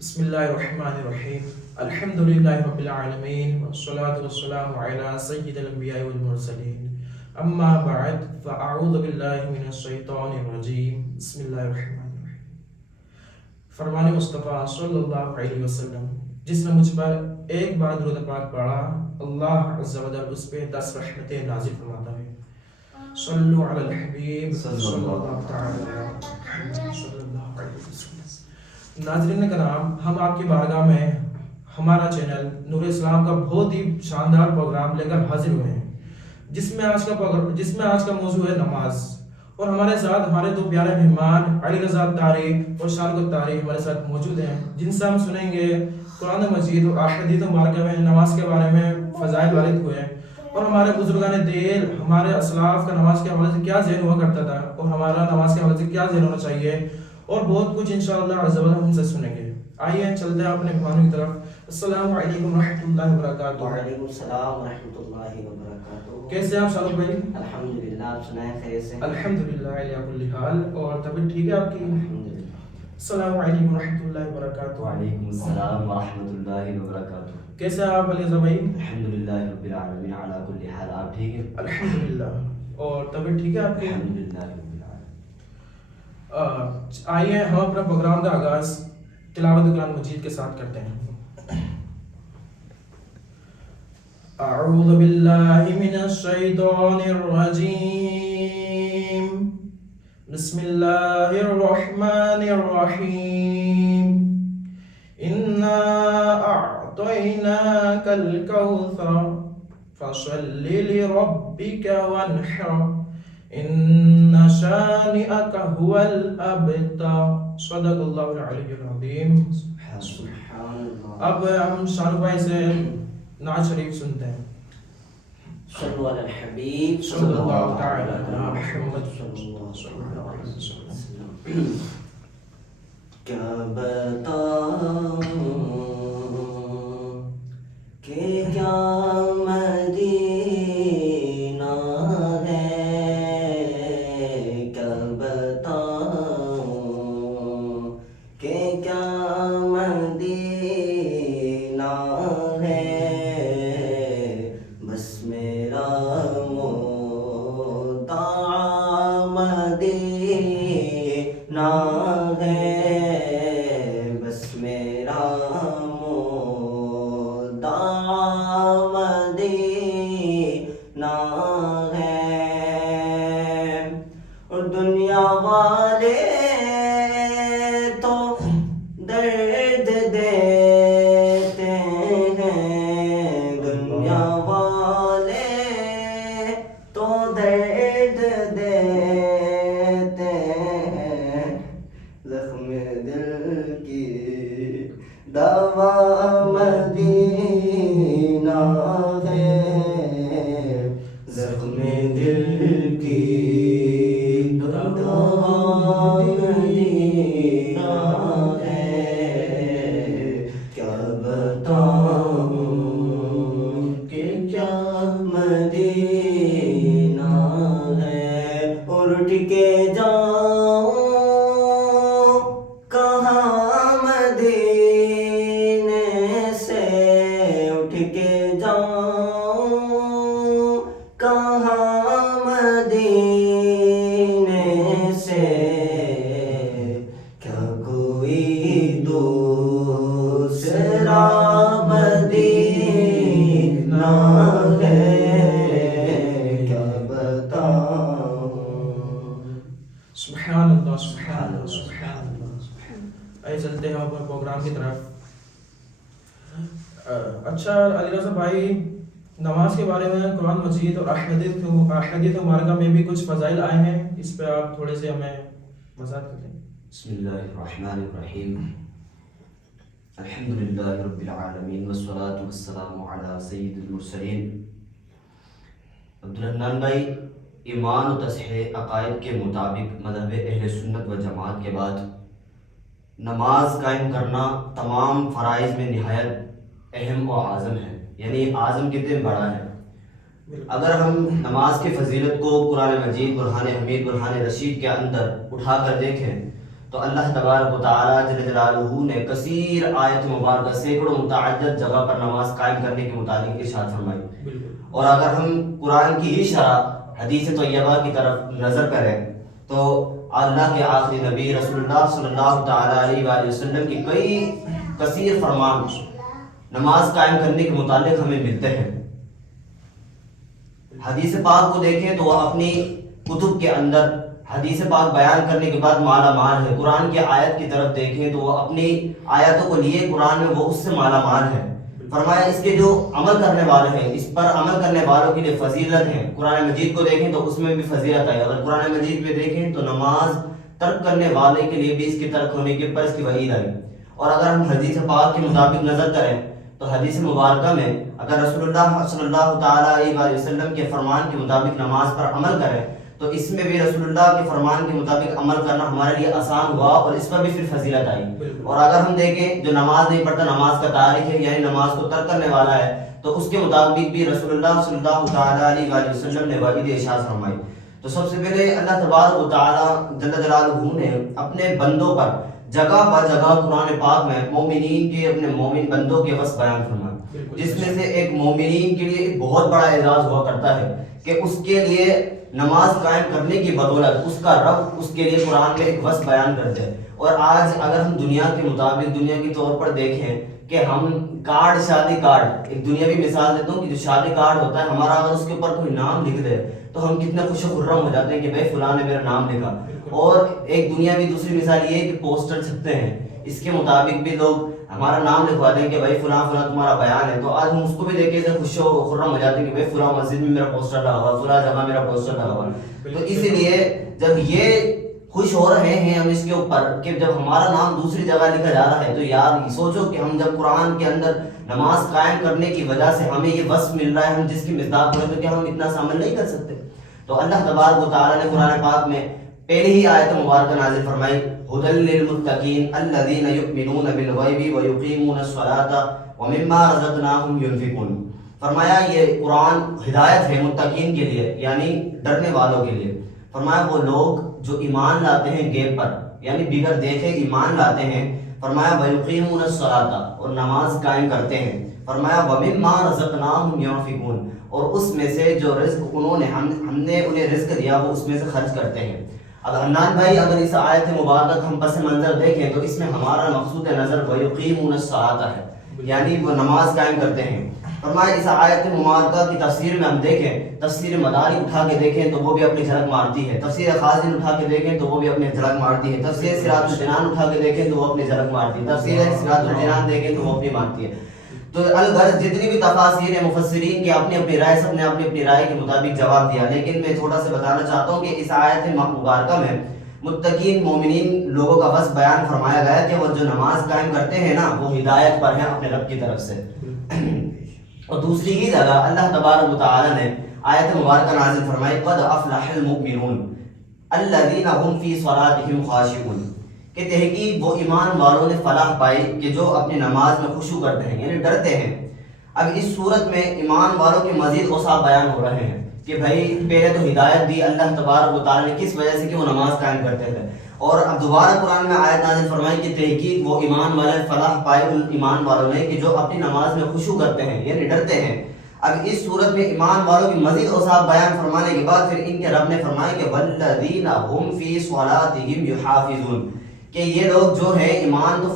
بسم اللہ الرحمن الرحیم الحمد للہ رب العالمین والصلاة والسلام علی سید الانبیاء والمرسلین اما بعد فاعوذ باللہ من الشیطان الرجیم بسم اللہ الرحمن الرحیم۔ فرمان مصطفیٰ صلی اللہ علیہ وسلم، جس نے مجھ پر ایک بار درود پاک پڑھا اللہ عز و جل اس پہ 10 رحمتیں نازل فرماتا ہے۔ صلو علی الحبیب صلی اللہ تعالی علیہ وسلم۔ ناظرین کرام، ہم آپ کی بارگاہ میں ہمارا چینل نور اسلام کا بہت ہی شاندار پروگرام لے کر حاضر ہوئے ہیں، جس میں آج کا موضوع ہے نماز، اور ہمارے ساتھ ہمارے دو پیارے مہمان علی رضا طارق اور شارق طارق ہمارے ساتھ موجود ہیں، جن سے ہم سنیں گے قرآن مجید اور احادیث مبارکہ میں نماز کے بارے میں فضائل وارد ہوئے ہیں، اور ہمارے بزرگان دیر، ہمارے اسلاف کا نماز کے حوالے سے کیا ذہن ہوا کرتا تھا اور ہمارا نماز کے حوالے سے کیا ذہن ہونا چاہیے، اور بہت کچھ انشاءاللہ عز و جل ہم سے سنیں گے۔ آئیے چلتے ہیں اپنے مہمانوں کی طرف۔ السلام علیکم ورحمۃ اللہ وبرکاتہ۔ وعلیکم السلام ورحمۃ اللہ وبرکاتہ۔ کیسے ہیں آپ شارق بھائی؟ الحمدللہ، آپ سنائیں خیر سے؟ الحمدللہ علی کل حال، اور طبیعت ٹھیک ہے آپ کی؟ الحمدللہ۔ السلام علیکم ورحمۃ اللہ وبرکاتہ۔ وعلیکم السلام ورحمۃ اللہ وبرکاتہ۔ کیسے ہیں آپ علی رضا بھائی؟ الحمدللہ رب العالمین علی کل حال، آپ ٹھیک ہیں؟ الحمدللہ، اور طبیعت ٹھیک ہے آپ کی؟ الحمدللہ رب العالمین۔ آئیے ہم اپنا پروگرام کا آغاز تلاوت قرآن مجید کے ساتھ کرتے ہیں۔ اعوذ باللہ من الشیطان الرجیم، بسم اللہ الرحمن الرحیم، انا اعطیناک الکوثر فصل لربک وانحر ان شانئک هو الابتر، صدق اللہ العلی العظیم۔ سبحان اللہ۔ اب ہم شارق بھائی سے نعت شریف سنتے ہیں۔ صلو علی الحبیب صلی اللہ تعالی علی محمد صلی اللہ علیہ وسلم۔ کیا بتاؤں کہ کیا مدینہ سبحان اللہ سبحان اللہ سبحان اللہ۔ آئیے چلتے ہیں اپنے پروگرام کی طرف۔ اچھا علی رضا بھائی، نماز کے بارے میں قرآن مجید اور احادیث مبارکہ میں بھی کچھ فضائل آئے ہیں، اس پہ آپ تھوڑے سے ہمیں وضاحت کر دیں۔ بسم اللہ الرحمن الرحیم، الحمدللہ رب العالمین والصلاة والسلام علی سید المرسلین۔ عبدالرحمن بھائی، ایمان و تصحیح عقائد کے مطابق مذہب اہل سنت و جماعت کے بعد نماز قائم کرنا تمام فرائض میں نہایت اہم و اعظم ہے، یعنی اعظم کتنے بڑا ہے۔ اگر ہم نماز کی فضیلت کو قرآن مجید برہان حمید برہان رشید کے اندر اٹھا کر دیکھیں تو اللہ تبارک و تعالیٰ جل جلالہ نے کثیر آیت مبارکہ سینکڑوں متعدد جگہ پر نماز قائم کرنے کے متعلق ارشاد فرمائی. اور اگر ہم قرآن کی ہی شرح حدیث طیبہ کی طرف نظر کریں تو اللہ کے آخری نبی رسول اللہ صلی اللہ تعالیٰ علیہ وآلہ وسلم کی کئی کثیر فرمان نماز قائم کرنے کے متعلق ہمیں ملتے ہیں. حدیث پاک کو دیکھیں تو وہ اپنی کتب کے اندر حدیث پاک بیان کرنے کے بعد مالا مال ہے. قرآن کی آیت کی طرف دیکھیں تو وہ اپنی آیتوں کو لیے قرآن میں وہ اس سے مالا مال ہے. فرمایا اس کے جو عمل کرنے والے ہیں اس پر عمل کرنے والوں کے لیے فضیلت ہے. قرآن مجید کو دیکھیں تو اس میں بھی فضیلت ہے. اگر قرآن مجید میں دیکھیں تو نماز ترک کرنے والے کے لیے بھی اس کے ترک ہونے کے پر اس کی وعید آئی. اور اگر ہم حدیث پاک کے مطابق نظر کریں تو حدیث مبارکہ میں اگر رسول اللہ صلی اللہ تعالیٰ علیہ وسلم کے فرمان کے مطابق نماز پر عمل کریں تو اس میں بھی رسول اللہ کے فرمان کے مطابق عمل کرنا ہمارے لیے آسان ہوا اور اس پر بھی پھر فضیلت آئی. اور اگر ہم دیکھیں جو نماز نہیں پڑھتا نماز کا تارک ہے یعنی نماز کو ترک کرنے والا ہے تو اس کے مطابق بھی رسول اللہ صلی اللہ تعالیٰ علیہ وسلم نے وعید ارشاد فرمائی. تو سب سے پہلے اللہ تبارک و تعالیٰ جل جلالہ نے اپنے بندوں پر جگہ بہ جگہ قرآن پاک میں مومنین کے اپنے مومن بندوں کے وصف بیان فرمائے جس میں سے ایک مومنین کے لیے ایک بہت بڑا اعزاز ہوا کرتا ہے کہ اس کے لیے نماز قائم کرنے کی بدولت اس کا رب اس کے لیے قرآن میں ایک وصف بیان کرتے ہیں. اور آج اگر ہم دنیا کے مطابق دنیا کے طور پر دیکھیں کہ ہم کارڈ شادی کارڈ ایک دنیاوی مثال دیتا ہوں کہ جو شادی کارڈ ہوتا ہے ہمارا اگر اس کے اوپر کوئی نام لکھ دے تو ہم کتنے خوش و خرم ہو جاتے ہیں کہ بھائی فلاں نے میرا نام لکھا. اور ایک دنیاوی دوسری مثال یہ ہے کہ پوسٹر چھپتے ہیں اس کے مطابق بھی لوگ ہمارا نام لکھوا دیں کہ بھائی فلاں فلاں تمہارا بیان ہے. تو آج ہم اس کو بھی دیکھ کے خوش و خرم ہو جاتے ہیں کہ بھائی فلاں مسجد میں میرا پوسٹر لگا ہوا فلاں جگہ میرا پوسٹر لگا ہوا. تو اسی لیے جب یہ خوش ہو رہے ہیں ہم اس کے اوپر کہ جب ہمارا نام دوسری جگہ لکھا جا رہا ہے تو یار سوچو کہ ہم جب قرآن کے اندر نماز قائم کرنے کی وجہ سے ہمیں یہ وصف مل رہا ہے ہم جس کی مصداق ہو رہے تو کیا ہم اتنا سا عمل نہیں کر سکتے. تو اللہ تبارک و تعالیٰ نے قرآن پاک میں پہلی ہی آیت مبارکہ نازل فرمائی ھدی للمتقین الذین یؤمنون بالغیب ویقیمون الصلاۃ ومما رزقناہم ینفقون. فرمایا یہ قرآن ہدایت ہے متقین کے لیے یعنی ڈرنے والوں کے لیے. فرمایا وہ لوگ جو ایمان لاتے ہیں غیب پر یعنی بغیر دیکھے ایمان لاتے ہیں. فرمایا ویقیمون الصلاۃ اور نماز قائم کرتے ہیں. فرمایا ومما رزقناہم ینفقون اور اس میں سے جو رزق انہوں نے ہم نے انہیں رزق دیا وہ اس میں سے خرچ کرتے ہیں. اب حنان بھائی اگر اس آیت مبارکہ ہم پس منظر دیکھیں تو اس میں ہمارا مقصود نظر ویقیمون الصلاۃ ہے یعنی وہ نماز قائم کرتے ہیں. فرمایا اس آیت مبارکہ کی تفسیر میں ہم دیکھیں تفسیر مداری اٹھا کے دیکھیں تو وہ بھی اپنی جھلک مارتی ہے. تفسیر خازن اٹھا کے دیکھیں تو وہ بھی اپنی جھلک مارتی ہے. تفسیر سراج الجنان اٹھا کے دیکھیں تو وہ اپنی جھلک مارتی ہے. تفسیر سراج الجنان دیکھیں تو وہ اپنی مارتی ہے. تو الغرض جتنی بھی تفاسیر ہیں مفسرین کی اپنی اپنی رائے سب نے اپنی اپنی رائے کے مطابق جواب دیا. لیکن میں تھوڑا سا بتانا چاہتا ہوں کہ اس آیت مبارکہ میں متقین مومنین لوگوں کا وصف بیان فرمایا گیا کہ وہ جو نماز قائم کرتے ہیں نا وہ ہدایت پر ہیں اپنے رب کی طرف سے. اور دوسری ہی جگہ اللہ تبارک و تعالی نے آیت مبارکہ نازل فرمائی قد افلح المؤمنون الذین هم فی صلاتهم خاشعون کہ تحقیق وہ ایمان والوں نے فلاح پائی کہ جو اپنی نماز میں خشوع کرتے ہیں یعنی ڈرتے ہیں. اب اس صورت میں ایمان والوں کے مزید اوصاف بیان ہو رہے ہیں کہ بھائی پہلے تو ہدایت دی اللہ تبارک و تعالی نے کس وجہ سے کہ وہ نماز قائم کرتے تھے اور اب دوبارہ قرآن میں آیت نازل فرمائی کہ تحقیق وہ ایمان والے فلاح پائے ان ایمان والوں نے کہ جو اپنی نماز میں خشوع کرتے ہیں یعنی ڈرتے ہیں. اب اس صورت میں ایمان والوں کی مزید اوصاف بیان فرمانے کے بعد پھر ان کے رب نے فرمایا کہ والذین هم فی صلاتهم یحافظون کہ یہ لوگ جو ہیں ایمان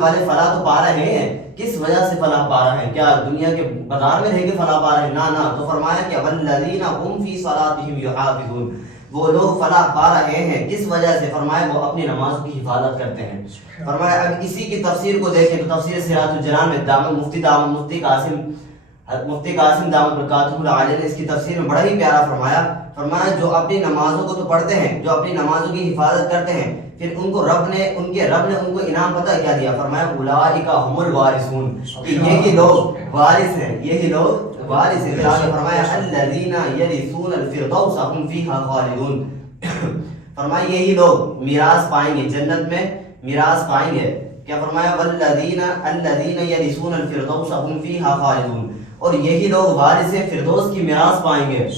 والے فلاح تو پا رہے ہیں. کس وجہ سے فلاح پا رہے ہیں؟ کیا دنیا کے بازار میں رہ کے فلاح پا رہے ہیں؟ نہ. تو فرمایا کہ والذین هم فی صلاتهم یحافظون وہ لوگ فلاح پا رہے ہیں کس وجہ سے؟ فرمایا وہ اپنی نماز کی حفاظت کرتے ہیں. فرمایا اب اسی کی تفسیر کو دیکھیں تو تفسیر سراج الجنان میں مفتی قاسم دامت برکاتہ عالیہ نے اس کی تفسیر میں بڑا ہی پیارا فرمایا جو اپنی نمازوں کو تو پڑھتے ہیں جو اپنی نمازوں کی حفاظت کرتے ہیں پھر ان کو رب نے ان کو انعام پتہ کیا دیا؟ فرمایا اولئک هم الوارثون کہ یہی لوگ وارث ہیں فرمایا الذین یرثون الفردوس هم فیہا خالدون فرمایا یہی لوگ میراث پائیں گے جنت میں میراث پائیں گے. کیا فرمایا الذین یرثون الفردوس هم فیہا خالدون اور یہی لوگ وارث فردوس کی میراث پائیں گے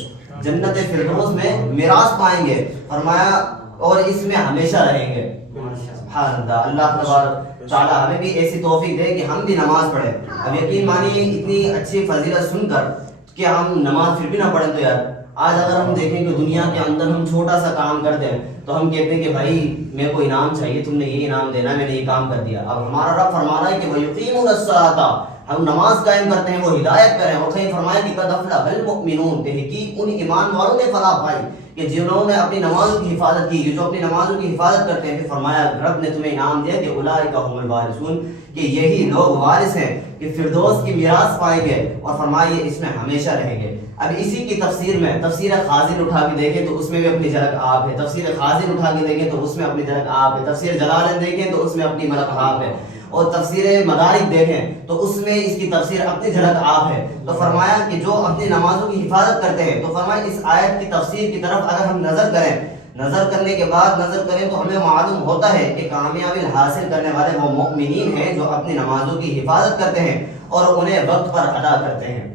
جنت فردوس میں میراث پائیں گے. فرمایا اور اس میں ہمیشہ رہیں گے. سبحان اللہ. اللہ تبارک تعالیٰ ہمیں بھی ایسی توفیق دے کہ ہم بھی نماز پڑھیں. اب یقین مانیے اتنی اچھی فضیلت سن کر کہ ہم نماز پھر بھی نہ پڑھیں تو یار آج اگر ہم دیکھیں کہ دنیا کے اندر ہم چھوٹا سا کام کر دیں تو ہم کہتے ہیں کہ بھائی میرے کو انعام چاہیے, تم نے یہ انعام دینا, میں نے یہ کام کر دیا. اب ہمارا رب فرما رہا ہے کہ وَيُقِيمُونَ الصَّلَاةَ, ہم نماز قائم کرتے ہیں, وہ ہدایت کریں. اور کہیں فرمایا کہ قَدْ أَفْلَحَ الْمُؤْمِنُونَ, تحقیق ان ایمان والوں نے فلاح پائی کہ جنہوں نے اپنی نمازوں کی حفاظت کی, جو اپنی نمازوں کی حفاظت کرتے ہیں. پھر فرمایا رب نے تمہیں انعام دیا کہ اولئک هم الوارثون, کہ یہی لوگ وارث ہیں کہ فردوس کی میراث پائیں گے, اور فرمائیے اس میں ہمیشہ رہیں گے. اب اسی کی تفسیر میں تفسیر خازن اٹھا کے دیکھیں تو اس میں بھی اپنی جھلک آپ ہے, تفسیر خازن اٹھا کے دیکھیں تو اس میں اپنی جھلک آپ ہے, تفسیر جلالین دیکھیں تو اس میں اپنی جھلک آپ ہے, اور تفسیر مدارک دیکھیں تو اس میں اس کی تفسیر اپنی جھلک آپ ہے. تو فرمایا کہ جو اپنی نمازوں کی حفاظت کرتے ہیں, تو فرمایا اس آیت کی تفسیر کی طرف اگر ہم نظر کریں, نظر کرنے کے بعد نظر کریں تو ہمیں معلوم ہوتا ہے کہ کامیابی حاصل کرنے والے وہ مؤمنین ہیں جو اپنی نمازوں کی حفاظت کرتے ہیں اور انہیں وقت پر ادا کرتے ہیں.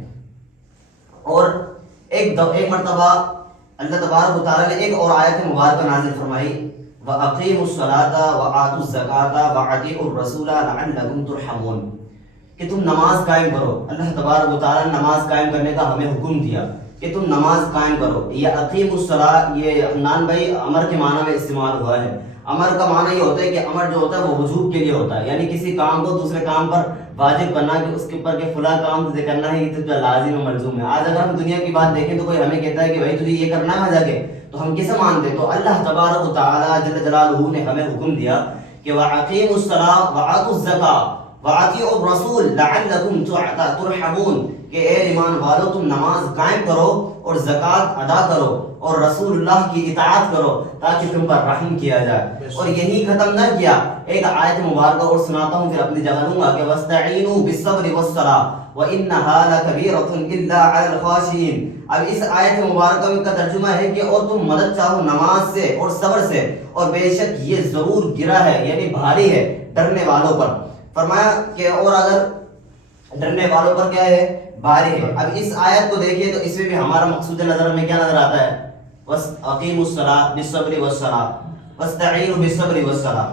اور ایک مرتبہ اللہ تبارک و تعالیٰ نے ایک اور آیت مبارکہ نازل فرمائی, وَأَقِيمُوا الصَّلَاةَ وَآتُوا الزَّكَاةَ وَأَطِيعُوا الرَّسُولَ لَعَلَّكُمْ تُرْحَمُونَ, کہ تم نماز قائم کرو. اللہ تبارک و تعالیٰ نے نماز قائم کرنے کا ہمیں حکم دیا کہ تم نماز قائم کرو. یہ اقیم الصلاۃ, یہ عدنان بھائی امر کے معنی میں استعمال ہوا ہے. امر کا معنی یہ ہوتا ہے کہ امر جو ہوتا ہے وہ وجوب کے لیے ہوتا ہے, یعنی کسی کام کو دوسرے کام پر واجب کرنا, کہ اس کے اوپر کہ فلاں کام تجھے کرنا ہے, یہ تو لازم و ملزوم ہے. آج اگر ہم دنیا کی بات دیکھیں تو کوئی ہمیں کہتا ہے کہ بھائی تجھے یہ کرنا ہے جا کے, تو ہم کسے مانتے؟ تو اللہ تبارک و تعالیٰ جل جلالہ نے ہمیں حکم دیا کہ وَأَقِيمُوا الصَّلَاةَ وَآتُوا الزَّكَاةَ وَأَطِيعُوا الرَّسُولَ لَعَلَّكُمْ تُرْحَمُونَ, کہ اے ایمان والو تم نماز قائم کرو اور زکوٰۃ ادا کرو اور رسول اللہ کی اطاعت کرو تاکہ تم پر رحم کیا جائے. اور یہی ختم نہ کیا, ایک آیت مبارکہ اور سناتا ہوں پھر اپنی جگہ دوں گا کہ وَاسْتَعِينُوا بِالصَّبْرِ وَالصَّلَاةِ وَإِنَّهَا لَكَبِيرَةٌ إِلَّا عَلَى الْخَاشِعِينَ. اب اس آیت مبارکہ کا ترجمہ ہے کہ اور تم مدد چاہو نماز سے اور صبر سے, اور بے شک یہ ضرور گرا ہے, یعنی بھاری ہے ڈرنے والوں پر. فرمایا کہ اور اگر ڈرنے والوں پر کیا ہے, بھاری ہے. اب اس آیت کو دیکھیے تو اس میں بھی ہمارا مقصود نظر میں کیا نظر آتا ہے, وَأَقِيمُوا الصَّلَاةَ بِالصَّبْرِ وَالصَّلَاةِ وَاسْتَعِينُوا بِالصَّبْرِ وَالصَّلَاةِ.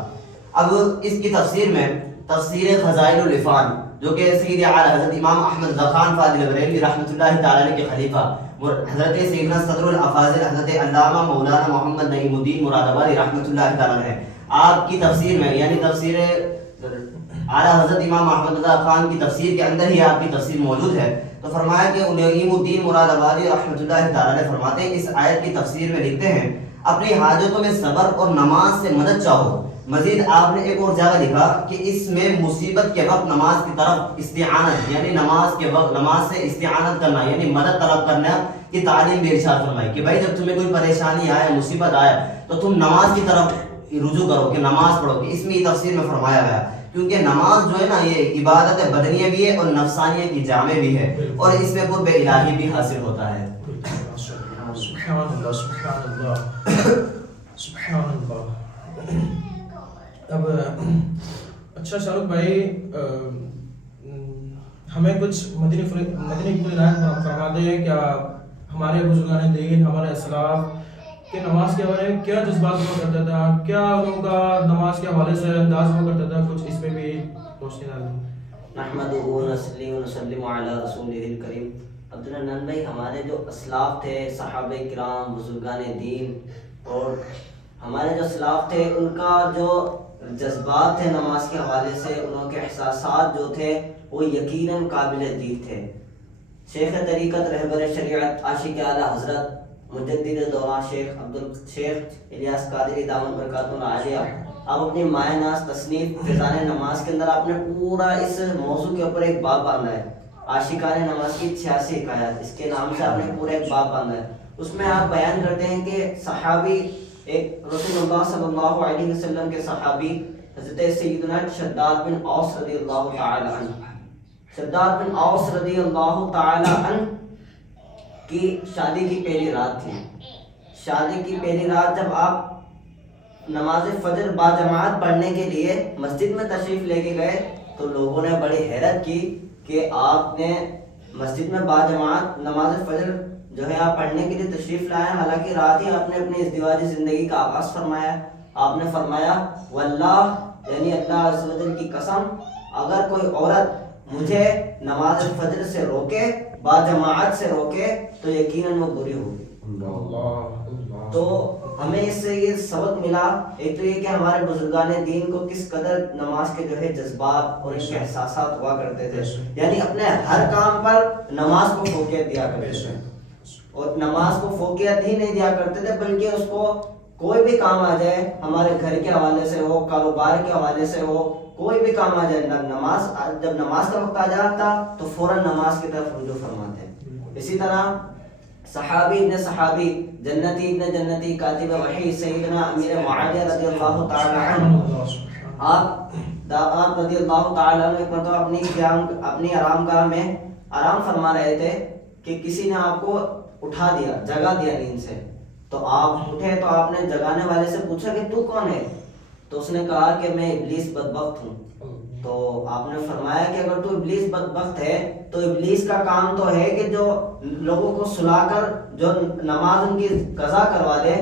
اب اس کی تفسیر میں تفسیر فضائل العرفان, جو کہ سید اعلیٰ حضرت امام احمد رضا فاضل بریلوی رحمۃ اللہ تعالی کے خلیفہ حضرت سیدنا صدر الافاضل حضرت علامہ مولانا محمد نعیم الدین مرادآبادی رحمۃ اللہ تعالی نے آپ کی تفسیر میں, یعنی تفسیر اعلیٰ حضرت امام احمد رضا خان کی تفسیر کے اندر ہی آپ کی تفسیر موجود ہے. تو فرمایا کہ نعیم الدین مرادآبادی رحمۃ اللہ تعالی نے فرماتے ہیں, اس آیت کی تفسیر میں لکھتے ہیں اپنی حاجتوں میں صبر اور نماز سے مدد چاہو. مزید آپ نے ایک اور جگہ لکھا کہ اس میں مصیبت کے وقت نماز کی طرف استعانت, یعنی نماز کے وقت نماز سے استعانت کرنا, یعنی مدد طلب کرنا کی تعلیم بھی ارشاد فرمائی کہ بھائی جب تمہیں کوئی پریشانی آئے, مصیبت آئے, تو تم نماز کی طرف رجوع کرو, کہ نماز پڑھو. کہ اس میں تفسیر میں فرمایا گیا کیونکہ نماز جو ہے نا یہ عبادت بدنیہ بھی ہے اور نفسانیہ کی جامع بھی ہے, اور اس میں قرب الہی بھی حاصل ہوتا ہے. سبحان اللہ سبحان اللہ سبحان اللہ. اب اچھا شاہ رخ بھائی, ہمیں کچھ مدنی فرما دیں کیا ہمارے بزرگان دین, ہمارے اسلاف کہ نماز کے بارے میں کیا جذبات ہوا کرتا تھا, کیا ان کا نماز کے حوالے سے انداز ہوا کرتا تھا, کچھ اس پہ بھی روشنی ڈالیں. نحمدہ ونصلی ونسلم علی رسولہ الکریم. عبدالرحمن بھائی, ہمارے جو اسلاف تھے, صحابہ کرام, بزرگان دین, اور ہمارے جو اسلاف تھے, ان کا جو جذبات تھے نماز کے حوالے سے, انہوں کے احساسات جو تھے وہ یقیناً قابل دید تھے. شیخ طریقت, رہبر شریعت, عاشق اعلیٰ حضرت مجدد دوران شیخ الیاس قادری دامن برکاتہ العالیہ, آپ اپنی مائع ناز تصنیف فیضان نماز کے اندر آپ نے پورا اس موضوع کے اوپر ایک باب باندھا ہے, عاشقان نماز کی 86 حکایات, اس کے نام سے آپ نے پورا ایک باب باندھا ہے. اس میں آپ بیان کرتے ہیں کہ صحابی, ایک رسول اللہ صلی اللہ علیہ وسلم کے صحابی حضرت سیدنا شداد بن اوس رضی اللہ تعالی عنہ, شداد بن اوس رضی اللہ تعالی عنہ کی شادی کی پہلی رات تھی. شادی کی پہلی رات جب آپ نماز فجر باجماعت پڑھنے کے لیے مسجد میں تشریف لے کے گئے تو لوگوں نے بڑی حیرت کی کہ آپ نے مسجد میں باجماعت نماز فجر جو ہے آپ پڑھنے کے لیے تشریف لائے ہیں، حالانکہ رات ہی آپ نے اپنی ازدواجی زندگی کا آغاز فرمایا. آپ نے فرمایا واللہ، یعنی اللہ عز و جل کی قسم، اگر کوئی عورت مجھے نماز فجر سے روکے، با جماعت سے روکے، تو یقیناً وہ بری ہوگی. تو ہمیں اس سے یہ سبق ملا، ایک تو یہ کہ ہمارے بزرگان دین کو کس قدر نماز کے جو ہے جذبات اور ان کے احساسات ہوا کرتے تھے، یعنی اپنے ہر کام پر نماز کو فوقیت دیا کرتے تھے. اور نماز کو فوقیت ہی نہیں دیا کرتے تھے، بلکہ اس کو کوئی بھی کام آ جائے، ہمارے گھر کے حوالے سے ہو، کاروبار کے حوالے سے ہو، کوئی بھی کام آ جائے، جب نماز کا وقت آ جاتا تو فوراً نماز کی طرف رجوع فرماتے ہیں. اسی طرح صحابی ابن صحابی، جنتی ابن جنتی، کاتب وحی سیدنا امیر معاویہ رضی اللہ تعالی عنہ، آپ رضی اللہ تعالی عنہ ایک مرتبہ اپنی آرام گاہ میں آرام فرما رہے تھے کہ کسی نے آپ کو اٹھا دیا، جگا دیا نیند سے. تو آپ اٹھے تو آپ نے جگانے والے سے پوچھا کہ تو کون ہے؟ تو اس نے کہا کہ میں ابلیس بدبخت ہوں. تو آپ نے فرمایا کہ اگر تو ابلیس بدبخت ہے تو ابلیس کا کام تو ہے کہ جو لوگوں کو سلا کر جو نماز ان کی قضا کروا دے،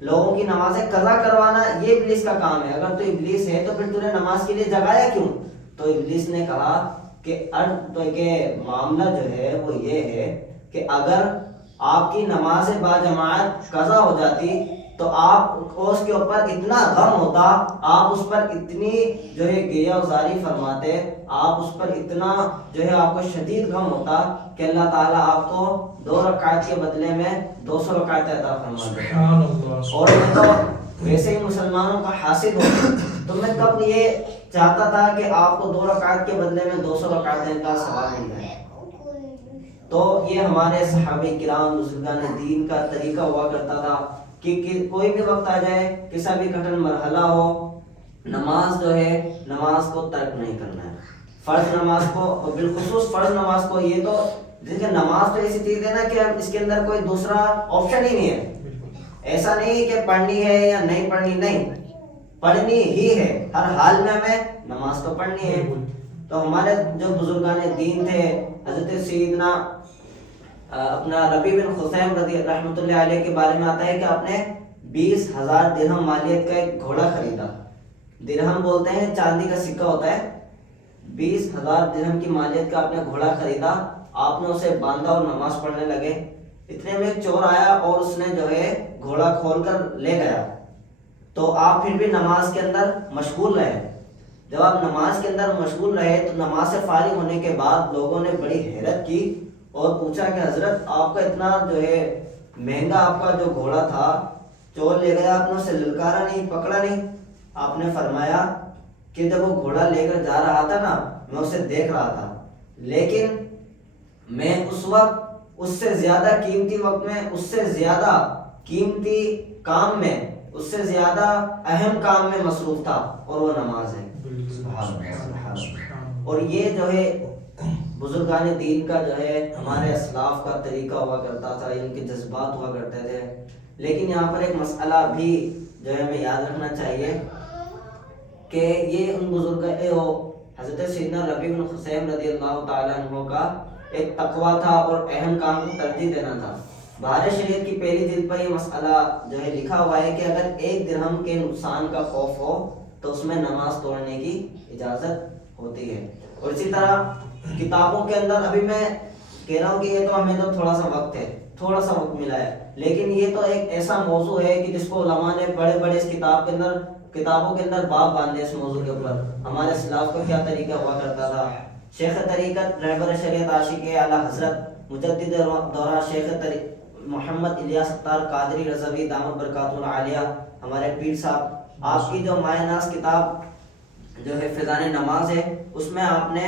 لوگوں کی نمازیں قضا کروانا یہ ابلیس کا کام ہے. اگر تو ابلیس ہے تو پھر تو نے نماز کے لیے جگایا کیوں؟ تو ابلیس نے کہا کہ معاملہ جو ہے وہ یہ ہے کہ اگر آپ کی نماز با جماعت قضا ہو جاتی تو آپ کو اس کے اوپر اتنا غم ہوتا، آپ اس پر اتنی جو ہے گریہ وزاری فرماتے، آپ اس پر اتنا جو ہے آپ کو شدید غم ہوتا کہ اللہ تعالیٰ آپ کو 2 رکعت کے بدلے میں 200 رکعت عطا فرماتے. اور میں تو ویسے ہی مسلمانوں کا حاسد ہوں، تو میں کب یہ چاہتا تھا کہ آپ کو 2 رکعت کے بدلے میں 200 رکعتیں کا ثواب مل جائے. تو یہ ہمارے صحابہ کرام بزرگان دین کا طریقہ ہوا کرتا تھا کہ کوئی بھی وقت آ جائے، کسی بھی کٹھن مرحلہ ہو، نماز جو ہے نماز کو ترک نہیں کرنا ہے. فرض نماز کو، بالخصوص فرض نماز کو، یہ تو دیکھیں نماز تو ایسی چیز ہے نا کہ اس کے اندر کوئی دوسرا آپشن ہی نہیں ہے. ایسا نہیں کہ پڑھنی ہے یا نہیں پڑھنی، نہیں، پڑھنی ہی ہے، ہر حال میں ہمیں نماز تو پڑھنی ہے. تو ہمارے جو بزرگان دین تھے، حضرت سیدنا اپنا ربیع بن خثیم رضی رحمۃ اللہ علیہ کے بارے میں آتا ہے کہ آپ نے 20,000 درہم مالیت کا ایک گھوڑا خریدا. درہم بولتے ہیں چاندی کا سکہ ہوتا ہے. 20,000 درہم کی مالیت کا آپ نے گھوڑا خریدا، آپ نے اسے باندھا اور نماز پڑھنے لگے. اتنے میں ایک چور آیا اور اس نے جو ہے گھوڑا کھول کر لے گیا. تو آپ پھر بھی نماز کے اندر مشغول رہے. جب آپ نماز کے اندر مشغول رہے تو نماز سے فارغ ہونے کے بعد لوگوں نے بڑی حیرت کی اور پوچھا کہ حضرت آپ کا اتنا جو ہے مہنگا آپ کا جو گھوڑا تھا چور لے گیا، آپ نے اسے للکارا نہیں، پکڑا نہیں؟ آپ نے فرمایا کہ جب وہ گھوڑا لے کر جا رہا تھا نا، میں اسے دیکھ رہا تھا، لیکن میں اس وقت اس سے زیادہ قیمتی وقت میں، اس سے زیادہ قیمتی کام میں، اس سے زیادہ اہم کام میں مصروف تھا، اور وہ نماز ہے. اور یہ جو ہے بزرگان دین کا جو ہے ہمارے اسلاف کا طریقہ ہوا کرتا تھا، ان کے جذبات ہوا کرتے تھے. لیکن یہاں پر ایک مسئلہ بھی جو ہے ہمیں یاد رکھنا چاہیے کہ یہ ان بزرگ حضرت سیدنا ربیع بن خثیم رضی اللہ تعالیٰ عنہ کا ایک تقویٰ تھا اور اہم کام کو ترجیح دینا تھا. بہار شریعت کی پہلی جلد پر یہ مسئلہ جو ہے لکھا ہوا ہے کہ اگر 1 درہم کے نقصان کا خوف ہو تو اس میں نماز توڑنے کی اجازت ہوتی ہے. اور اسی طرح کتابوں کے اندر، ابھی میں کہہ رہا ہوں کہ یہ تو ہمیں تو تھوڑا سا وقت ہے، تھوڑا سا وقت ملا ہے، لیکن یہ تو ایک ایسا موضوع ہے کہ جس کو علماء نے بڑے بڑے اس کتابوں کے اندر باب باندھے اس موضوع کے اوپر. ہمارے اسلاف کا کیا طریقہ ہوا کرتا تھا. شیخ طریقت رہبر شریعت عاشق اعلیٰ حضرت مجدد دورہ شیخ محمد الیاس ستار قادری رضوی دامت برکاتہ العالیہ، ہمارے پیر صاحب، آپ کی جو مائے ناز کتاب جو ہے فیضان نماز ہے، اس میں آپ نے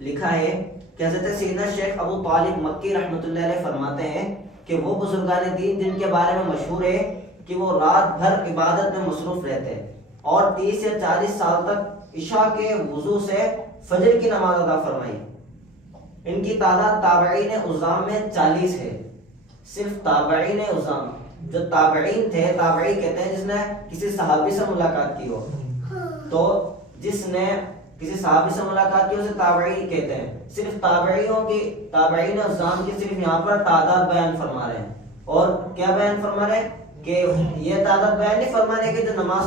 لکھا ہے کہ حضرت سیدنا شیخ ابو طالب مکی رحمۃ اللہ علیہ فرماتے ہیں کہ وہ بزرگان دین جن کے بارے میں مشہور ہے کہ وہ رات بھر عبادت میں مصروف رہتے اور 30 یا 40 سال تک عشاء کے وضو سے فجر کی نماز ادا فرمائی. ان کی تعداد تابعین عظام میں 40 ہے. صرف تابعین عظام، جو تابعین تھے، تابعی کہتے ہیں جس نے کسی صحابی سے ملاقات کی ہو، تو جس نے کسی صحابی سے ملاقات کی اسے تابعی کہتے ہیں. صرف تابعین اعظام کی صرف یہاں پر تعداد بیان فرما رہے ہیں. اور کیا بیان فرما رہے ہیں کہ یہ تعداد بیان نہیں فرما رہے کہ جو نماز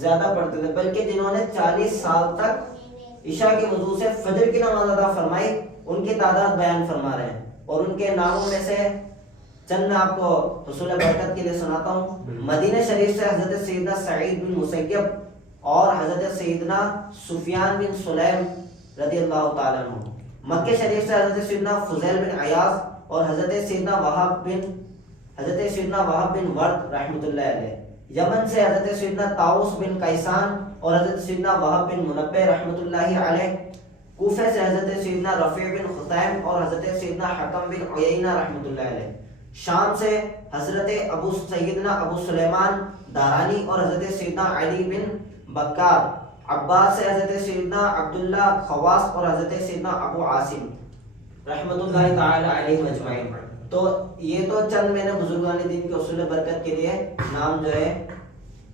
زیادہ پڑھتے تھے، بلکہ جنہوں نے 40 سال تک عشاء کے وضو سے فجر کی نماز ادا فرمائی ان کی تعداد بیان فرما رہے ہیں. اور ان کے ناموں میں سے چند میں آپ کو حصول برکت کے لیے سناتا ہوں. مدینہ شریف سے حضرت سیدنا سعید بن مسیب اور حضرت سیدنا سفیان بن سلیم رضی اللہ تعالیٰ عنہ. مکہ شریف سے حضرت سیدنا فضیل بن عیاض اور حضرت سیدنا وہاب بن ورد رحمۃ اللہ علیہ. یمن سے حضرت سیدنا طاؤس بن کیسان اور حضرت سیدنا وہاب بن منبہ رحمۃ اللہ علیہ. کوفہ سے حضرت سیدنا رفیع بن خطیم اور حضرت سیدنا حکم بن عیینہ رحمۃ اللہ علیہ. شام سے حضرت سیدنا ابو سلیمان دارانی اور حضرت سیدنا علی بن بکار. عباس سے حضرت سیدنا عبداللہ خواص اور حضرت سیدنا ابو عاصم رحمۃ اللہ تعالی علیہ مجمعین. تو یہ تو چند میں نے بزرگان دین کے اصول برکت کے لیے نام جو ہے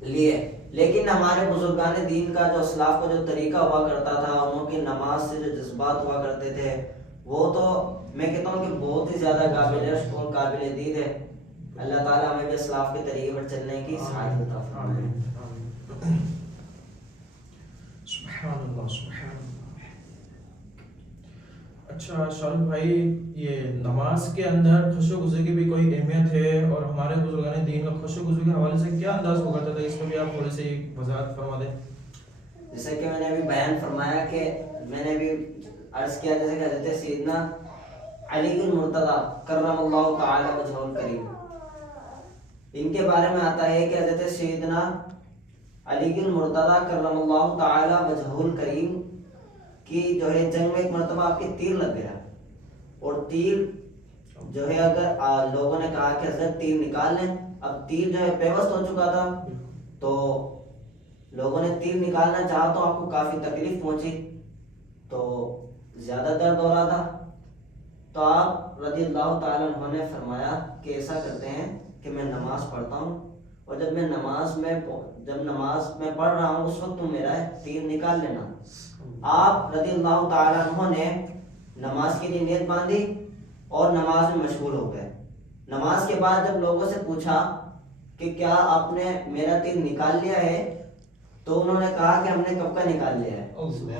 لیے، لیکن ہمارے بزرگان دین کا جو اسلاف کا جو طریقہ ہوا کرتا تھا، ان کی نماز سے جو جذبات ہوا کرتے تھے، وہ تو میں کہتا ہوں کہ بہت ہی زیادہ قابل عشق اور قابل دید ہے. اللہ تعالیٰ ہمیں بھی اسلاف کے طریقے پر چلنے کی سعادت عطا فرمائے. سبحان اللہ سبحان اللہ. اچھا شارق بھائی، یہ نماز کے اندر خشوع و خضوع کی بھی کوئی اہمیت ہے، اور ہمارے بزرگان دین کا خشوع و خضوع کے حوالے سے کیا انداز ہوا کرتا تھا، اس میں بھی آپ تھوڑی سی وضاحت فرما دیں. جیسے کہ میں نے ابھی بیان فرمایا کہ میں نے ابھی عرض کیا جیسے کہ حضرت سیدنا علی المرتضیٰ کرم اللہ تعالی وجہہ الکریم، ان کے بارے میں آتا ہے کہ حضرت سیدنا علی المرتضیٰ کرم اللہ تعالی وجہہ الکریم کی جو ہے جنگ میں ایک مرتبہ آپ کے تیر لگ گیا، اور تیر جو ہے اگر لوگوں نے کہا کہ حضرت تیر نکال لیں، اب تیر جو ہے پیوست ہو چکا تھا، تو لوگوں نے تیر نکالنا چاہا تو آپ کو کافی تکلیف پہنچی، تو زیادہ درد ہو رہا تھا. تو آپ رضی اللہ تعالیٰ عنہ نے فرمایا کہ ایسا کرتے ہیں کہ میں نماز پڑھتا ہوں، اور جب نماز میں پڑھ رہا ہوں اس وقت تم میرا تیر نکال لینا. آپ رضی اللہ تعالیٰ عنہ نے نماز کے لیے نیت باندھی اور نماز میں مشغول ہو گئے. نماز کے بعد جب لوگوں سے پوچھا کہ کیا آپ نے میرا تیر نکال لیا ہے، تو انہوں نے کہا کہ ہم نے کب کا نکال لیا ہے.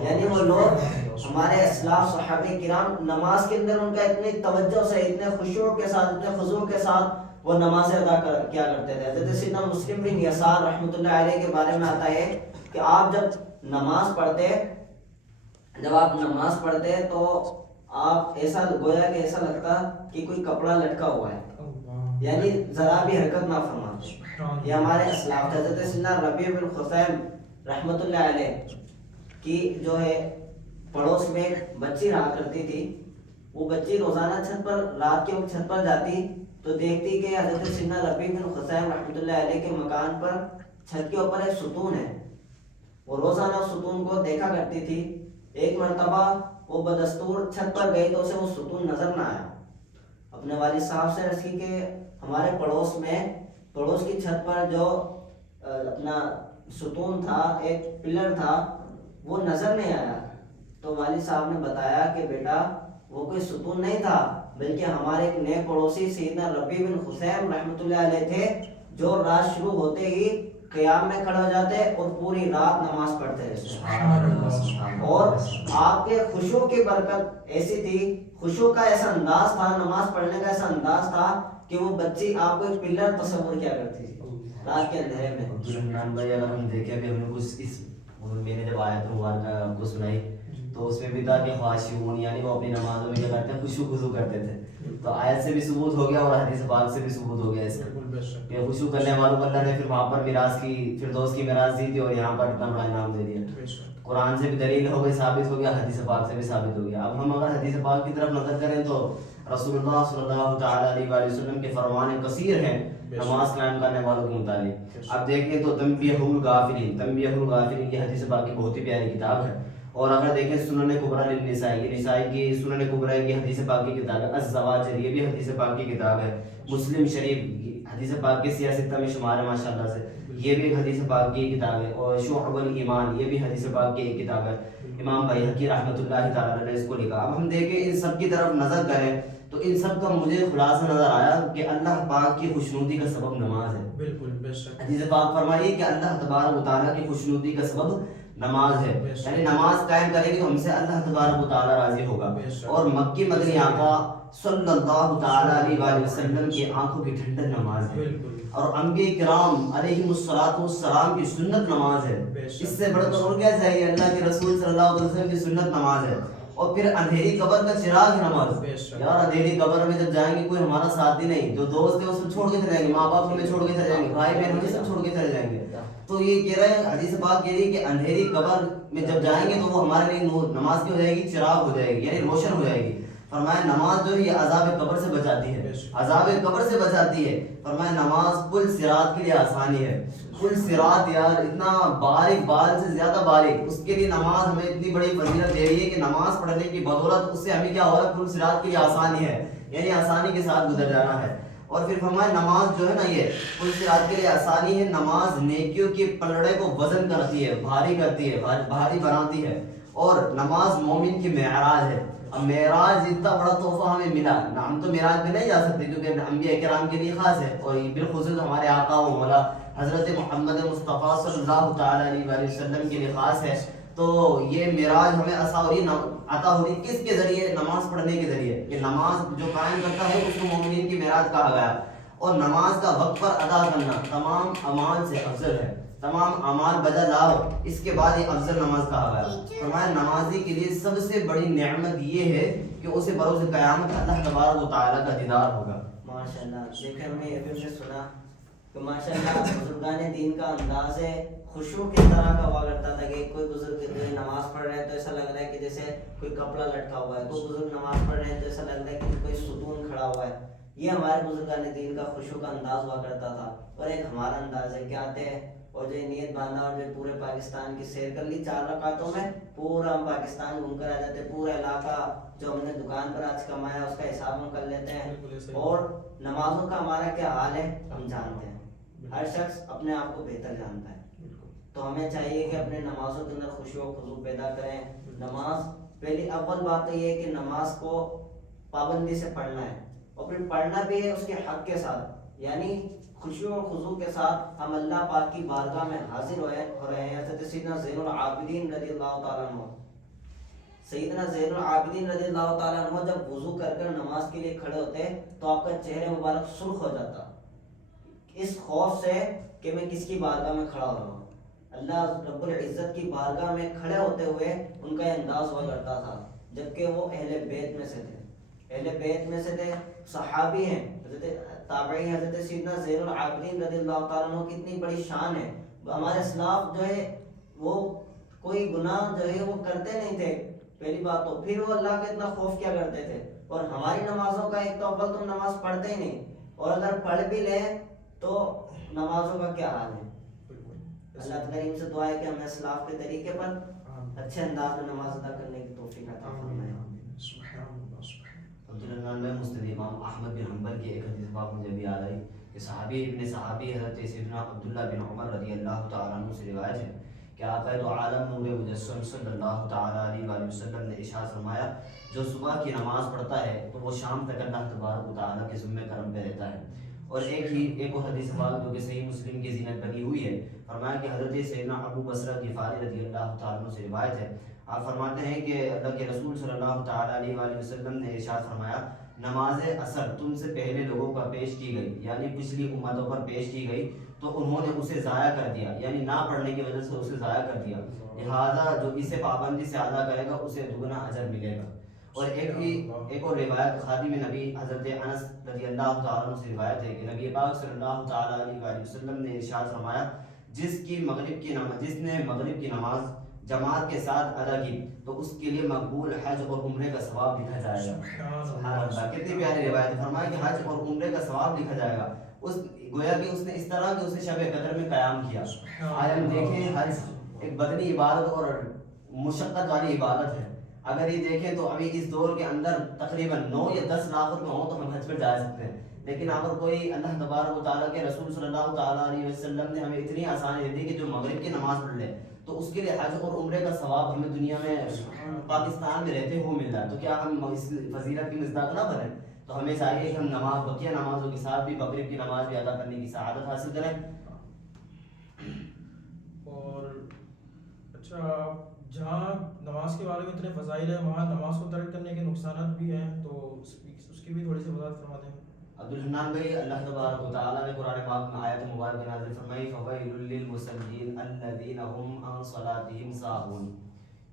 یعنی وہ لوگ ہمارے اسلاف صحابہ کرام نماز کے اندر ان کا اتنی توجہ سے، اتنے خشوع کے ساتھ، اتنے خضوع کے ساتھ وہ نماز ادا کیا کرتے تھے. حضرت سیدنا مسلم بن یسار رحمۃ اللہ علیہ کے بارے میں آتا ہے کہ آپ جب نماز پڑھتے تو آپ ایسا گویا کہ ایسا لگتا کہ کوئی کپڑا لٹکا ہوا ہے، یعنی ذرا بھی حرکت نہ فرما. یہ ہمارے اسلاف تھے. حضرت سیدنا ربیع بن خثیم رحمۃ اللہ علیہ کی جو ہے پڑوس میں ایک بچی رہا کرتی تھی. وہ بچی روزانہ رات کے وقت چھت پر جاتی تو دیکھتی کہ حضرت سیدنا ربیع بن خثیم رحمۃ اللہ علیہ کے مکان پر چھت کے اوپر ایک ستون ہے. وہ روزانہ اس ستون کو دیکھا کرتی تھی. ایک مرتبہ وہ بدستور چھت پر گئی تو اسے وہ ستون نظر نہ آیا. اپنے والد صاحب سے عرض کی کہ ہمارے پڑوس کی چھت پر جو اپنا ستون تھا، ایک پلر تھا، وہ نظر نہیں آیا. تو والد صاحب نے بتایا کہ بیٹا وہ کوئی ستون نہیں تھا، بلکہ ہمارے ایک نئے پڑوسی سیدنا ربیع بن خثیم رحمۃ اللہ علیہ تھے، جو رات شروع ہوتے ہی قیام میں کھڑے ہو جاتے اور پوری رات نماز پڑھتے رہتے. اور آپ کے خشوع کی برکت ایسی تھی، خشوع کا ایسا انداز تھا، نماز پڑھنے کا ایسا انداز تھا کہ وہ بچی آپ کو ایک پلر تصور کیا کرتی تھی رات کے اندھیرے میں. عمران بھائی اگر ہم دیکھیں بھی ہم نے کچھ اس میں نے جب آیت مبارکہ آپ کو سنائی تو اس میں بھی تھا کہ خاشعون، یعنی وہ اپنی نمازوں میں کیا کرتے ہیں، خشوع خضوع کرتے تھے. تو آیت سے بھی ثبوت ہو گیا اور حدیث پاک سے بھی ثبوت ہو گیا اس کا کہ خشوع کرنے والوں کو اللہ نے پھر وہاں پر میراث کی، فردوس کی میراث دی تھی اور یہاں پر اتنا بڑا انعام دے دیا. قرآن سے بھی دلیل ہو گئی، ثابت ہو گیا، حدیث پاک سے بھی ثابت ہو گیا. اب ہم اگر حدیث پاک کی طرف نظر کریں تو رسول اللہ صلی اللہ تعالیٰ علیہ وآلہ وسلم کے فرمان کثیر ہیں نماز قائم کرنے والوں کے متعلق. اب دیکھیں تو تنبیہ الغافلین کی حدیث پاک کی بہت ہی پیاری کتاب ہے. اور اگر دیکھیں سنن کبریٰ للنسائی، نسائی کی سنن کبریٰ کی حدیث پاک کی کتاب ہے. الزواجر یہ بھی حدیث پاک کی کتاب ہے. مسلم شریف حدیث پاک کی 66 میں شمار ہے ماشاءاللہ سے. یہ بھی ایک حدیث پاک کی کتاب ہے. اور شعب الایمان یہ بھی حدیث پاک کی ایک کتاب ہے. امام بیہقی رحمۃ اللہ تعالیٰ نے اس کو لکھا. اب ہم دیکھیں ان سب کی طرف نظر کریں تو ان سب کا مجھے خلاصہ نظر آیا کہ اللہ پاک کی خوشنودی کا سبب نماز ہے. بالکل بے شک. حدیث پاک فرمائیے کہ اللہ تبارک و تعالیٰ کی خوشنودی کا سبب نماز ہے. یعنی نماز قائم کریں گے تو ہم سے اللہ تبارک و تعالیٰ راضی ہوگا. اور مکی مدنی آقا صلی اللہ تعالیٰ علیہ وآلہ وسلم کی آنکھوں کی ٹھنڈک نماز ہے. اور انبیاء کرام علیہم السلام کی سنت نماز ہے. اس سے بڑھ کر اور کیا چاہیے؟ اللہ کے رسول صلی اللہ علیہ وسلم کی سنت نماز ہے. اور پھر اندھیری قبر کا چراغ نماز. یار اندھیری قبر میں جب جائیں گے کوئی ہمارا ساتھی نہیں, جو دوست ہے وہ سب چھوڑ کے چلے جائیں گے, ماں باپ ہمیں چھوڑ کے چلے جائیں گے, بھائی بہن ہمیں سب چھوڑ کے چلے جائیں گے. تو یہ کہہ رہے ہیں حدیث پاک کہہ رہی ہے کہ اندھیری قبر میں جب جائیں گے تو وہ ہمارے لیے نور نماز کی ہو جائے گی, چراغ ہو جائے گی, یعنی روشن ہو جائے گی. فرمایا نماز جو ہے یہ عذاب قبر سے بچاتی ہے, عذاب قبر سے بچاتی ہے. فرمایا نماز پل صراط کے لیے آسانی ہے. پل صراط یار اتنا باریک, بال سے زیادہ باریک, اس کے لیے نماز ہمیں اتنی بڑی فضیلت دے رہی ہے کہ نماز پڑھنے کی بدولت اس سے ہمیں کیا ہو رہا ہے, پل صراط کے لیے آسانی ہے, یعنی آسانی کے ساتھ گزر جانا ہے. اور پھر فرمایا نماز جو ہے نا یہ پل صراط کے لیے آسانی ہے. نماز نیکیوں کے پلڑے کو وزن کرتی ہے, بھاری کرتی ہے, بھاری بناتی ہے. اور نماز مومن کی معراج ہے. اب معراج اتنا بڑا تحفہ ہمیں ملا, ہم تو معراج میں نہیں جا سکتے کیونکہ انبیاء کرام کے لیے خاص ہے, اور بالخصوص ہمارے آقا و مولا حضرت محمد مصطفیٰ صلی اللہ تعالیٰ علیہ وآلہ وسلم کے لیے خاص ہے. تو یہ معراج ہمیں عطا ہو رہی کس کے ذریعے؟ نماز پڑھنے کے ذریعے. کہ نماز جو قائم کرتا ہے اس کو مومنین کی معراج کہا گیا. اور نماز کا وقت پر ادا کرنا تمام اعمال سے افضل ہے. تمام اعمال بجا لاؤ, اس کے بعد یہ افضل نماز کہا گیا. فرمایا نمازی کے لیے سب سے بڑی نعمت یہ ہے کہ اسے بروز قیامت اللہ تبارک و تعالیٰ کا دیدار ہوگا. ماشاءاللہ. دیکھیں ہم نے یہ بھی سنا کہ ماشاءاللہ بزرگان دین کا انداز خشوع کس طرح کا ہوا کرتا تھا کہ کوئی بزرگ نماز پڑھ رہے ہیں تو ایسا لگ رہا ہے کہ جیسے کوئی کپڑا لٹکا ہوا ہے, کوئی بزرگ نماز پڑھ رہے ہیں تو ایسا لگ رہا ہے کہ کوئی ستون کھڑا ہوا ہے. یہ ہمارے بزرگان دین کا خشوع کا انداز ہوا کرتا تھا. اور ایک ہمارا انداز ہے کہ آتے ہیں اور جو نیت باندھا اور جو پورے پاکستان کی سیر کر لی 4 رکعتوں میں, پورا ہم پاکستان گھوم کر آ جاتے ہیں. پورا علاقہ جو ہم نے دکان پر آج کمایا اس کا حساب ہم کر لیتے ہیں. اور نمازوں کا ہمارا کیا حال ہے ہم جانتے ہیں. ہر شخص اپنے آپ کو بہتر جانتا ہے. تو ہمیں چاہیے کہ اپنے نمازوں کے اندر خشوع و خضوع پیدا کریں. نماز پہلی اول بات تو یہ ہے کہ نماز کو پابندی سے پڑھنا ہے, اور پھر پڑھنا بھی ہے اس کے حق کے ساتھ, یعنی خشوع و خضوع کے ساتھ ہم اللہ پاک کی بارگاہ میں حاضر ہو رہے ہیں. حضرت سیدنا زین العابدین رضی اللہ تعالیٰ عنہ, سیدنا زین العابدین رضی اللہ تعالیٰ عنہ جب وضو کر کر نماز کے لیے کھڑے ہوتے تو آپ کا چہرہ مبارک سرخ ہو جاتا, اس خوف سے کہ میں کس کی بارگاہ میں کھڑا ہو رہا ہوں. اللہ رب العزت کی بارگاہ میں کھڑے ہوتے ہوئے ان کا انداز ہوا کرتا تھا, جبکہ وہ اہل بیت میں سے تھے. اہل بیت میں سے تھے, صحابی ہیں, حضرت تابعی حضرت سیدنا زین العابدین رضی اللہ تعالیٰ عنہ کی اتنی بڑی شان ہے. ہمارے اسلاف جو ہے وہ کوئی گناہ جو ہے وہ کرتے نہیں تھے پہلی بات تو, پھر وہ اللہ کا اتنا خوف کیا کرتے تھے. اور ہماری نمازوں کا ایک تو اول تم نماز پڑھتے ہی نہیں, اور اگر پڑھ بھی لیں تو نمازوں کا کیا حال ہے. اللہ کریم سے دعا ہے کہ ہمیں اسلاف کے طریقے پر اچھے انداز میں نماز ادا کرنے کی توفیق عطا فرمائے. عبدالرحمن مسند امام احمد بن حنبل کی ایک حدیث باب مجھے بھی یاد آئی کہ صحابی ابن صحابی حضرت سیدنا عبداللہ بن عمر رضی اللہ تعالیٰ عنہ سے روایت ہے کہ آقا دو عالم نور مجسم صلی اللہ تعالیٰ علیہ وآلہ وسلم نے ارشاد فرمایا, جو صبح کی نماز پڑھتا ہے تو وہ شام تک اللہ تبارک و تعالیٰ کے ذمہ کرم پہ رہتا ہے. اور ایک اور حدیث پاک جو کہ صحیح مسلم کی زینت بنی ہوئی ہے, فرمایا کہ حضرت سیدنا ابو بصرہ غفاری رضی اللہ تعالیٰ عنہ سے روایت ہے, آپ فرماتے ہیں کہ اللہ کے رسول صلی اللہ تعالیٰ علیہ وآلہ وسلم نے ارشاد فرمایا, نماز اثر تم سے پہلے لوگوں پر پیش کی گئی, یعنی پچھلی امتوں پر پیش کی گئی تو انہوں نے اسے ضائع کر دیا, یعنی نہ پڑھنے کی وجہ سے اسے ضائع کر دیا. لہذا جو اسے پابندی سے ادا کرے گا اسے دگنا اجر ملے گا. اور ایک اور روایت خادم نبی حضرت انس رضی اللہ تعالیٰ عنہ سے روایت ہے کہ نبی پاک صلی اللہ تعالیٰ علیہ وآلہ وسلم نے ارشاد فرمایا, جس نے مغرب کی نماز جماعت کے ساتھ ادا کی تو اس کے لیے مقبول حج اور عمرے کا ثواب لکھا جائے گا. سبحان اللہ, کتنی پیاری روایت ہے. فرمایا کہ حج اور عمرے کا ثواب لکھا جائے گا. گویا کہ اس نے اس طرح کہ اسے شب قدر میں قیام کیا. آج ہم دیکھیں حج ایک بدنی عبادت اور مشقت والی عبادت ہے. اگر یہ دیکھیں تو ابھی اس دور کے اندر تقریباً 9 یا 10 لاکھ روپے ہوں تو ہم حج پر جا سکتے ہیں, لیکن اگر کوئی اللہ تبارک و تعالیٰ کے رسول صلی اللہ تعالیٰ علیہ وسلم نے ہمیں اتنی آسانی دے دی کہ جو مغرب کی نماز پڑھ لے تو اس کے لیے حج اور عمرے کا ثواب ہمیں دنیا میں پاکستان میں رہتے ہوئے مل رہا ہے، تو کیا ہم اس فضیلت کی مصداق نہ بنیں؟ تو ہمیں چاہیے کہ ہم نماز بقیہ نمازوں کے ساتھ بھی مغرب کی نماز بھی ادا کرنے کی سعادت حاصل کریں. اور اچھا، جہاں نماز کے بارے میں اتنے فضائل ہیں وہاں نماز کو ترک کرنے کے نقصانات بھی ہیں، تو اس کی بھی تھوڑی سی وضاحت فرما دیں. عبدالحنان بھائی، اللہ تبارک و تعالیٰ نے قرآن پاک میں آیت مبارک نازل فرمائی فَوَيْلٌ لِّلْمُصَلِّينَ الَّذِينَ هُمْ عَن صَلَاتِهِمْ سَاهُونَ،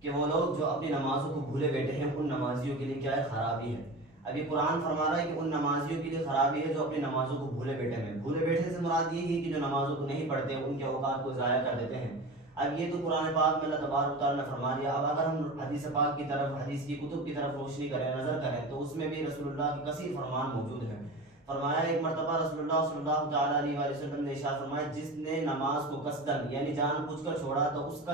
کہ وہ لوگ جو اپنی نمازوں کو بھولے بیٹھے ہیں ان نمازیوں کے لیے کیا ہے؟ خرابی ہے. اب یہ قرآن فرما رہا ہے کہ ان نمازیوں کے لیے خرابی ہے جو اپنی نمازوں کو بھولے بیٹھے ہیں. بھولے بیٹھے سے مراد یہ ہے کہ جو نمازوں کو نہیں پڑھتے ان کے اوقات کو ضائع کر دیتے ہیں. اب یہ تو قرآن پاک میں اللہ تبارک و تعالیٰ نے فرما دیا. اب اگر ہم حدیث پاک کی طرف، حدیث کی کتب کی طرف روشنی کریں، نظر کریں، تو اس میں بھی رسول اللہ کے کثیر فرمان موجود ہیں. فرمایا ایک مرتبہ رسول اللہ صلی اللہ تعالیٰ علیہ وآلہ وسلم نے ارشاد فرمایا جس نے نماز کو قصدن یعنی جان بوجھ کر چھوڑا تو اس کا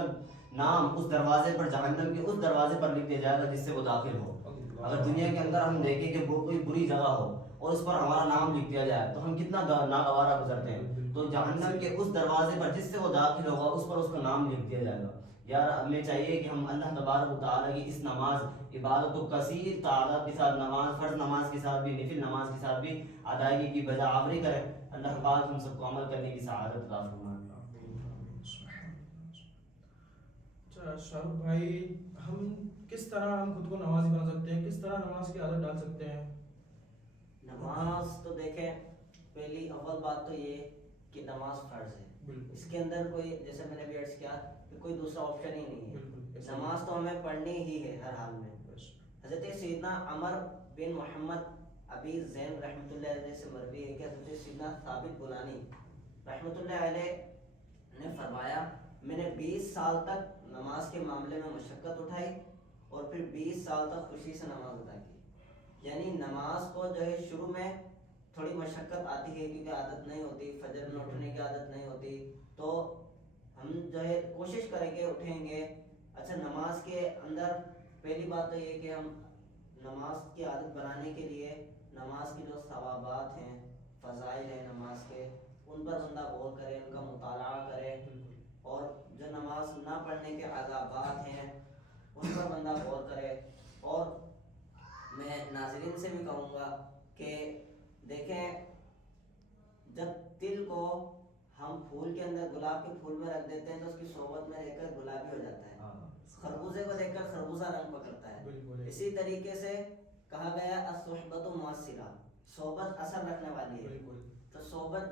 نام اس دروازے پر، جہنم کے اس دروازے پر لکھ دیا جائے گا جس سے وہ داخل ہو. اگر دنیا کے اندر ہم دیکھیں کہ وہ کوئی بری جگہ ہو اور اس پر ہمارا نام لکھ دیا جائے تو ہم کتنا ناگوارا گزرتے ہیں. تو جہنم کے اس دروازے پر جس سے وہ داخل ہوگا اس پر اس کا نام لکھ دیا جائے گا. یار ہمیں چاہیے کہ ہم اللہ تبارک و تعالیٰ کی اس نماز عبادت و کثیر تعداد کے ساتھ، نماز فرض نماز کے ساتھ بھی، نفل نماز کے ساتھ بھی ادائیگی کی بجا آوری کریں. اللہ پاک ہم سب کو عمل کرنے کی سعادت عطا فرمائے. اچھا شاہ رخ بھائی، ہم کس طرح ہم خود کو نمازی بنا سکتے ہیں، کس طرح نماز کی عادت ڈال سکتے ہیں؟ نماز تو دیکھیں، پہلی اول بات تو یہ کہ نماز فرض ہے. اس کے اندر کوئی، جیسے میں نے بھی عرض کیا کہ کوئی دوسرا آپشن ہی نہیں ہے. نماز تو ہمیں پڑھنی ہی ہے ہر حال میں. حضرت سیدنا عمر بن محمد ابی زین رحمۃ اللہ علیہ سے مروی ہے کہ حضرت سیدنا ثابت بنانی رحمۃ اللہ علیہ نے فرمایا میں نے 20 سال تک نماز کے معاملے میں مشقت اٹھائی اور پھر 20 سال تک خوشی سے نماز ادا کی. یعنی نماز کو جو ہے شروع میں تھوڑی مشقت آتی ہے کیونکہ عادت نہیں ہوتی، فجر میں اٹھنے کی عادت نہیں ہوتی، تو ہم جو ہے کوشش کریں گے اٹھیں گے. اچھا، نماز کے اندر پہلی بات تو یہ کہ ہم نماز کی عادت بنانے کے لیے نماز کی جو ثوابات ہیں، فضائل ہیں نماز کے، ان پر بندہ غور کرے، ان کا مطالعہ کرے. اور جو نماز نہ پڑھنے کے عذابات ہیں ان پر بندہ غور کرے. اور میں ناظرین سے بھی کہوں گا کہ دیکھیں، جب دل کو ہم پھول کے اندر، گلاب کے پھول میں رکھ دیتے ہیں تو اس کی صحبت میں رہ کر گلابی ہو جاتا ہے. خربوزے کو دیکھ کر خربوزہ رنگ پکڑتا ہے. اسی طریقے سے کہا گیا الصحبۃ مؤثرہ، صحبت اثر رکھنے والی ہے. تو صحبت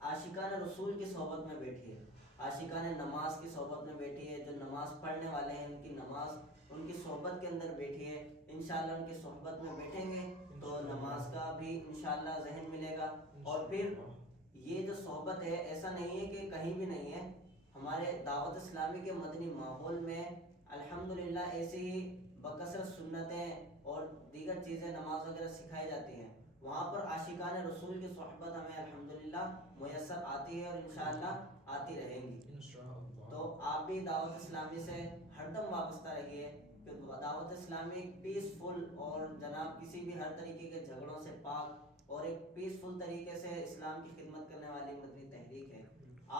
عاشقان رسول کی صحبت میں بیٹھی ہے، عاشقان نماز کی صحبت میں بیٹھی ہے. جو نماز پڑھنے والے ہیں ان کی نماز، ان کی صحبت کے اندر بیٹھی ہے. انشاءاللہ ان کی صحبت میں بیٹھیں گے تو نماز کا بھی انشاءاللہ ذہن ملے گا. اور پھر یہ جو صحبت ہے ایسا نہیں ہے کہ کہیں بھی نہیں ہے. ہمارے دعوت اسلامی کے مدنی ماحول میں الحمدللہ ایسی ہی بکثرت سنتیں اور دیگر چیزیں نماز وغیرہ سکھائی جاتی ہیں. وہاں پر عاشقان رسول کی صحبت ہمیں الحمدللہ میسر آتی ہے اور انشاءاللہ آتی رہیں گی. تو آپ بھی دعوت اسلامی سے ہر دم وابستہ رہیے کہ دعوت اسلامی پیسفل اور جناب کسی بھی ہر طریقے کے جھگڑوں سے پاک اور ایک پیسفل طریقے سے اسلام کی خدمت کرنے والی مدنی تحریک ہے.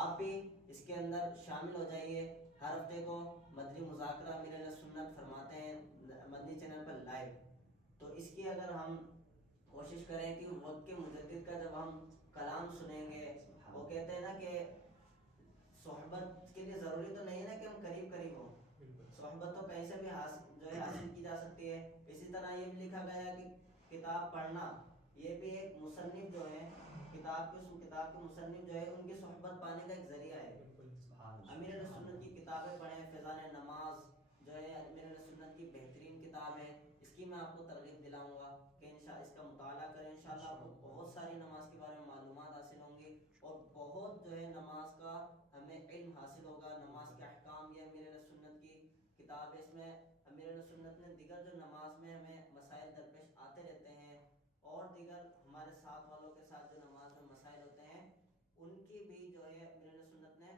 آپ بھی اس کے اندر شامل ہو جائیے. ہر ہفتے کو مدنی مذاکرہ امیر اہل سنت فرماتے ہیں مدنی چینل پر لائیو. تو اس کی اگر ہم کوشش کریں کہ وقت کے مجدد کا جب ہم کلام سنیں گے، وہ کہتے ہیں نا کہ صحبت کے لیے ضروری تو نہیں ہے نا کہ ہم قریب قریب ہوں، صحبت تو کہیں سے بھی حاصل کی جا سکتی ہے. اسی طرح یہ بھی لکھا گیا کہ کتاب پڑھنا، یہ بھی ایک مصنف جو ہے کتاب کے مصنف جو ہے ان کی صحبت پانے کا ایک ذریعہ ہے. امیر اہل سنت کی کتابیں پڑھیں. فیضان نماز جو ہے امیر اہل سنت کی بہترین کتاب ہے. اس کی میں آپ کو ترغیب دلاؤں گا کہ اس کا مطالعہ کریں. انشاءاللہ آپ کو بہت ساری نماز کے بارے میں معلومات حاصل ہوں گی اور بہت جو ہے نماز کا ہمیں علم حاصل ہوگا. نماز کے احکام، یہ امیر اہل سنت کی کتاب ہے. اس میں امیر اہل سنت نے دیگر جو نماز میں ہمیں مسائل درپیش آتے رہتے ہیں اور دیگر ہمارے ساتھ والوں کے ساتھ جو نماز میں مسائل ہوتے ہیں ان کی بھی جو ہے امیر اہل سنت نے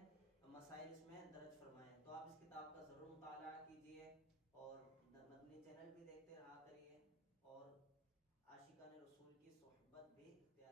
مسائل اس میں درج فرمائے ہیں. تو آپ اس کتاب کا ضرور مطالعہ کیجئے اور مدنی چینل بھی دیکھتے رہا کریے اور عاشقان رسول کی صحبت بھی اختیار